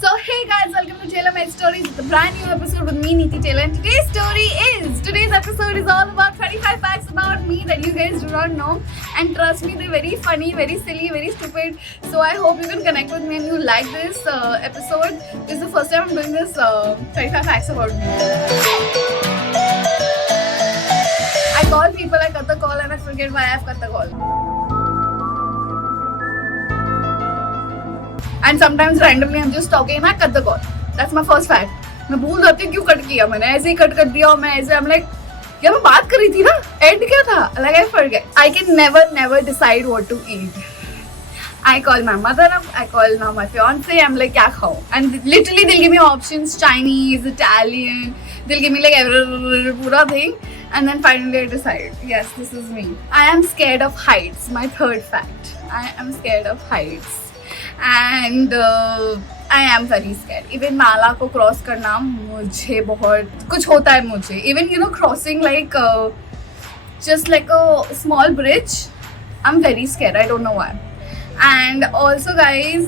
So hey guys, welcome to Taylor Made Stories. It's a brand new episode with me, Neeti Taylor. And today's episode is all about 25 facts about me that you guys do not know. And trust me, they're very funny, very silly, very stupid. So I hope you can connect with me and you like this episode. This is the first time I'm doing this 25 facts about me. I call people, I cut the call and I forget why I've cut the call. And sometimes randomly I'm just talking and I cut the call. That's my first fact. मैं भूल जाती हूँ क्यों cut किया मैंने, ऐसे ही cut कर दिया और मैं ऐसे I'm like यार मैं बात कर रही थी ना, एंड क्या था, like I forget. I can never decide what to eat. I call my mother up, I call now my fiance, I'm like क्या खाऊं, and literally they'll give me options, Chinese, Italian, they'll give me like every pura thing, and then finally I decide, yes, this is me. I am scared of heights. My third fact. I am scared of heights. And I am very scared. Even नाला को cross करना मुझे बहुत कुछ होता है मुझे. Even crossing like just like a small bridge, I'm very scared. I don't know why. And also guys,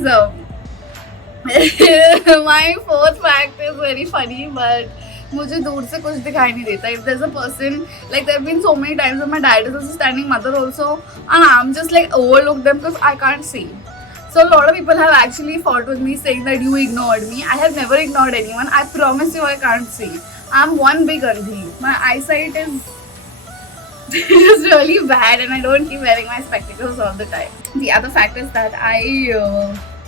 my fourth fact is very funny, but मुझे दूर से कुछ दिखाई नहीं देता. If there's a person, like there have been so many times when my dad is also standing, mother also, and I'm just like overlook them because I can't see. So a lot of people have actually fought with me saying that you ignored me. I have never ignored anyone. I promise you I can't see. I'm one big andhi. My eyesight is really bad and I don't keep wearing my spectacles all the time. The other fact is that I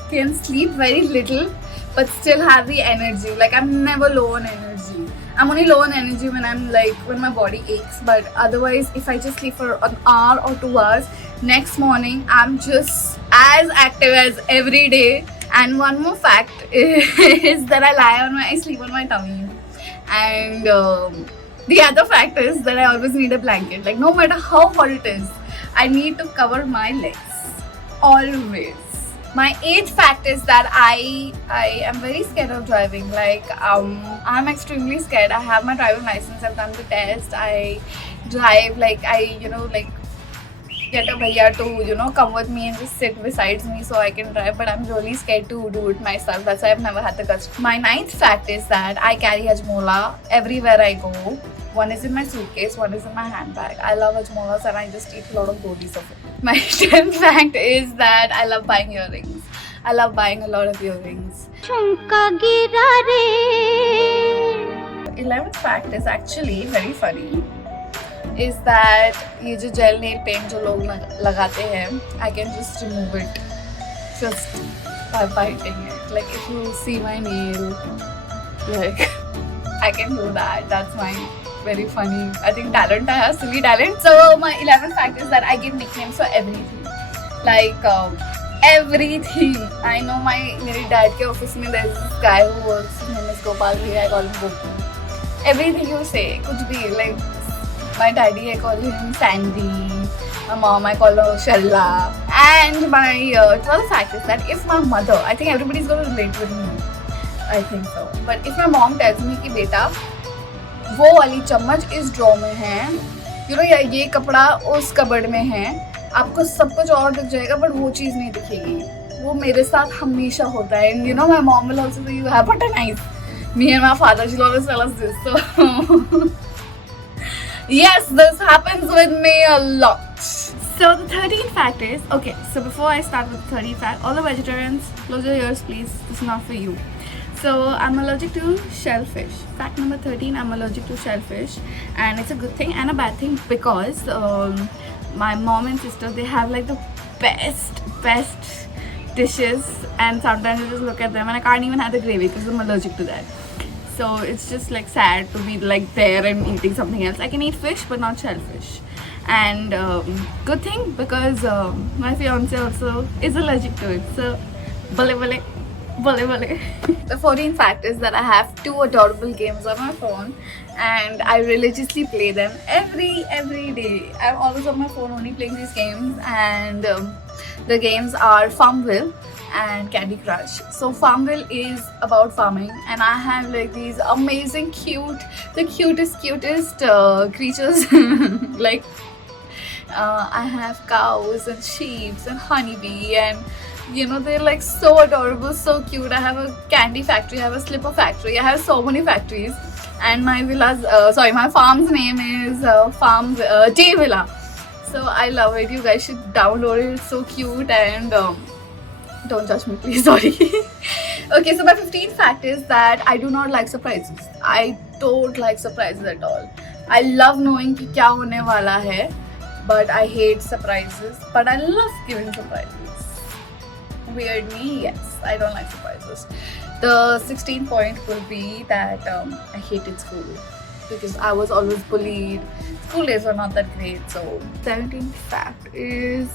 can sleep very little but still have the energy. Like I'm never low on energy. I'm only low on energy when my body aches, but otherwise if I just sleep for an hour or 2 hours, next morning I'm just as active as every day. And one more fact is that I sleep on my tummy. And the other fact is that I always need a blanket. Like no matter how hot it is, I need to cover my legs. Always. My eighth fact is that I am very scared of driving. Like I'm extremely scared. I have my driving license. I've done the test. I drive. Like I get a bhaiya to come with me and just sit beside me so I can drive. But I'm really scared to do it myself. That's why I've never had the guts. My ninth fact is that I carry hajmola everywhere I go. One is in my suitcase, one is in my handbag. I love hajmolas and I just eat a lot of godies of it. My 10th fact is that I love buying earrings. I love buying a lot of earrings. 11th fact is actually very funny. Is that ये जो gel nail paint जो लोग लगाते हैं, I can just remove it just by biting it. Like if you see my nail, like I can do that. That's my very funny, I think, talent. I have silly talent. So my 11th fact is that I give nicknames for everything. Like everything. I know मेरे dad के office में there's this guy who works. His name is Gopal. I call him Gopu. Everything you say, कुछ भी, like my daddy I call him Sandy. My mom I call her Shella. And my 12th fact is that if my mother, I think everybody's gonna relate with me. I think so. But if my mom tells me कि बेटा वो वाली चम्मच इस draw में है, या ये कपड़ा उस कबर्ड में है, आपको सब कुछ और दिख जाएगा बट वो चीज़ नहीं दिखेगी. वो मेरे साथ हमेशा होता है. And my mom will also say you have a nice. Me and my father, she'll always tell us this. So yes, this happens with me a lot. So the 13th fact is, okay, so before I start with the 13th fact, all the vegetarians, close your ears please, this is not for you. So I'm allergic to shellfish. Fact number 13, I'm allergic to shellfish. And it's a good thing and a bad thing because my mom and sister, they have like the best dishes, and sometimes I just look at them and I can't even have the gravy because I'm allergic to that. So it's just like sad to be like there and eating something else. I can eat fish but not shellfish. And good thing because my fiance also is allergic to it. So bale. The 14th fact is that I have 2 adorable games on my phone and I religiously play them every day. I'm always on my phone only playing these games, and the games are Farmville and Candy Crush. So Farmville is about farming and I have like these amazing the cutest creatures like I have cows and sheep and honeybee and You know, they're like so adorable, so cute. I have a candy factory, I have a slipper factory, I have so many factories. And my my farm's name is J Villa. So I love it. You guys should download it. It's so cute. And don't judge me, please. Sorry. Okay, so my 15th fact is that I do not like surprises. I don't like surprises at all. I love knowing कि क्या होने वाला है, but I hate surprises. But I love giving surprises. Weird me, yes. I don't like surprises. The 16th point will be that I hated school because I was always bullied. School days were not that great. So 17th fact is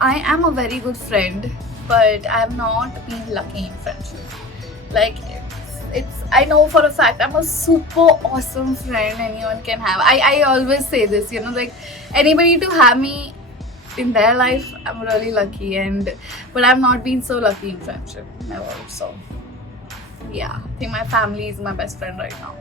I am a very good friend, but I have not been lucky in friendship. Like it's I know for a fact I'm a super awesome friend anyone can have. I always say this, you know, like anybody to have me in their life, I'm really lucky, but I've not been so lucky in friendship, never. So yeah, I think my family is my best friend right now.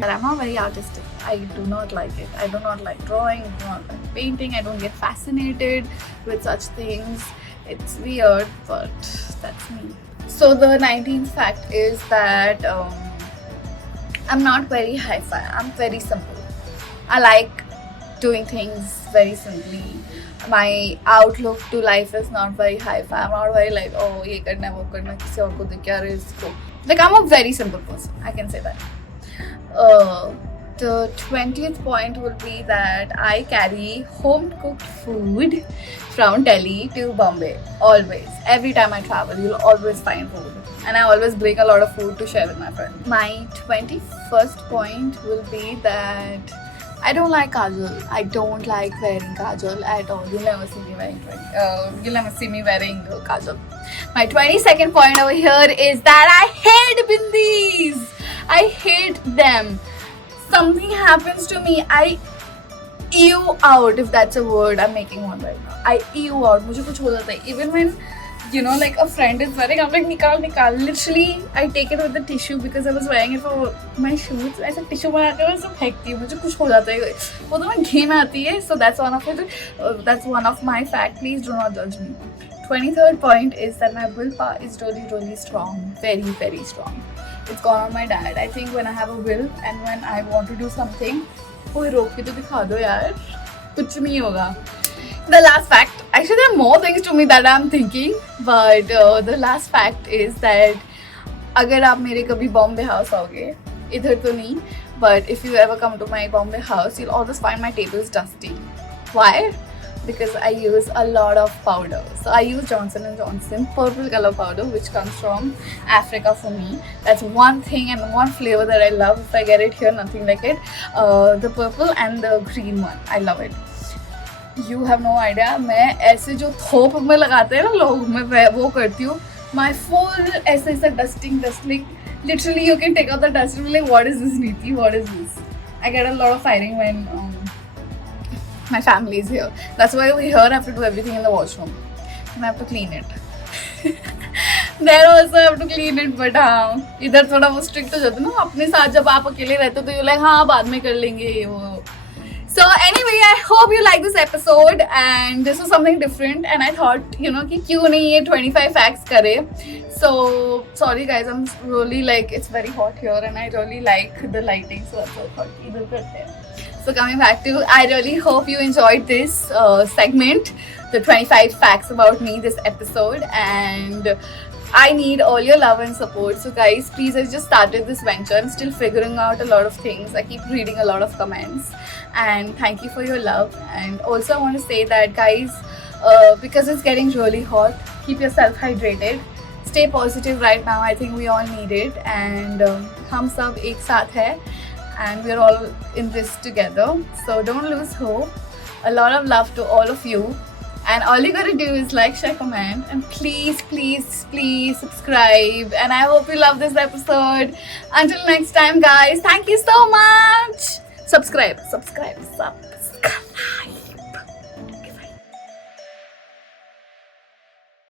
But I'm not very artistic. I do not like it. I do not like drawing, I do not like painting, I don't get fascinated with such things. It's weird, but that's me. So the 19th fact is that I'm not very hi-fi. I'm very simple. I like doing things very simply. My outlook to life is not very hi-fi. I'm not very like, oh, ye karna, wo karna, kisi aur ko dekh ke, arey isko. Like, I'm a very simple person. I can say that. The 20th point will be that I carry home-cooked food from Delhi to Bombay. Always. Every time I travel, you'll always find food. And I always bring a lot of food to share with my friends. My 21st point will be that I don't like kajal. I don't like wearing kajal at all. You'll never see me wearing kajal. My 22nd point over here is that I hate bindis. I hate them. Something happens to me, I ew out, if that's a word. I'm making one right now. I ew out. मुझे कुछ हो जाता है. Even when, you know, like a friend is wearing, I'm like, निकाल. Literally, I take it with the tissue because I was wearing it for my shoots. ऐसा tissue बना के मैं सब फेंकती हूँ. मुझे कुछ हो जाता है. वो तो मैं घिन आती है. So that's one of it. That's one of my facts. Please do not judge me. 23rd point is that my willpower is really, really strong. Very, very strong. It's gone on my dad. I think when I have a will and when I want to do something, कोई रोक के तो दिखा दो यार, कुछ नहीं होगा. The last fact, actually there are more things to me that I'm thinking, but the last fact is that अगर आप मेरे कभी बॉम्बे हाउस आओगे, इधर तो नहीं, but if you ever come to my Bombay house, you'll always find my tables dusty. Why? Because I use a lot of powder. So I use Johnson & Johnson purple color powder, which comes from Africa for me. That's one thing and one flavor that I love. If I get it here, nothing like it. The purple and the green one. I love it. You have no idea. मैं ऐसे जो थोप में लगाते हैं ना लोग, मैं वो करती हूँ. My full ऐसे dusting. Literally, you can take out the dust and be like, what is this, Neeti? What is this? I get a lot of firing when my family is here. That's why we here have to do everything in the washroom. And I have to clean it. There also I have to clean it, but हाँ इधर थोड़ा वो strict हो जाता है ना. अपने साथ जब आप अकेले रहते हो तो you like हाँ बाद में कर लेंगे वो. So anyway, I hope you like this episode and this was something different and I thought, you know, कि क्यों नहीं ये 25 facts करे. So sorry guys, I'm really like, it's very hot here and I really like the lighting, so that's why I thought इधर करते हैं. So coming back to, I really hope you enjoyed this segment, the 25 facts about me, this episode, and I need all your love and support. So guys, please, I just started this venture. I'm still figuring out a lot of things. I keep reading a lot of comments and thank you for your love. And also I want to say that guys, because it's getting really hot, keep yourself hydrated. Stay positive right now. I think we all need it. And hum sab ek saath hai. And we're all in this together. So don't lose hope. A lot of love to all of you. And all you gotta do is like, share, comment, and please, please, please subscribe. And I hope you love this episode. Until next time, guys, thank you so much. Subscribe.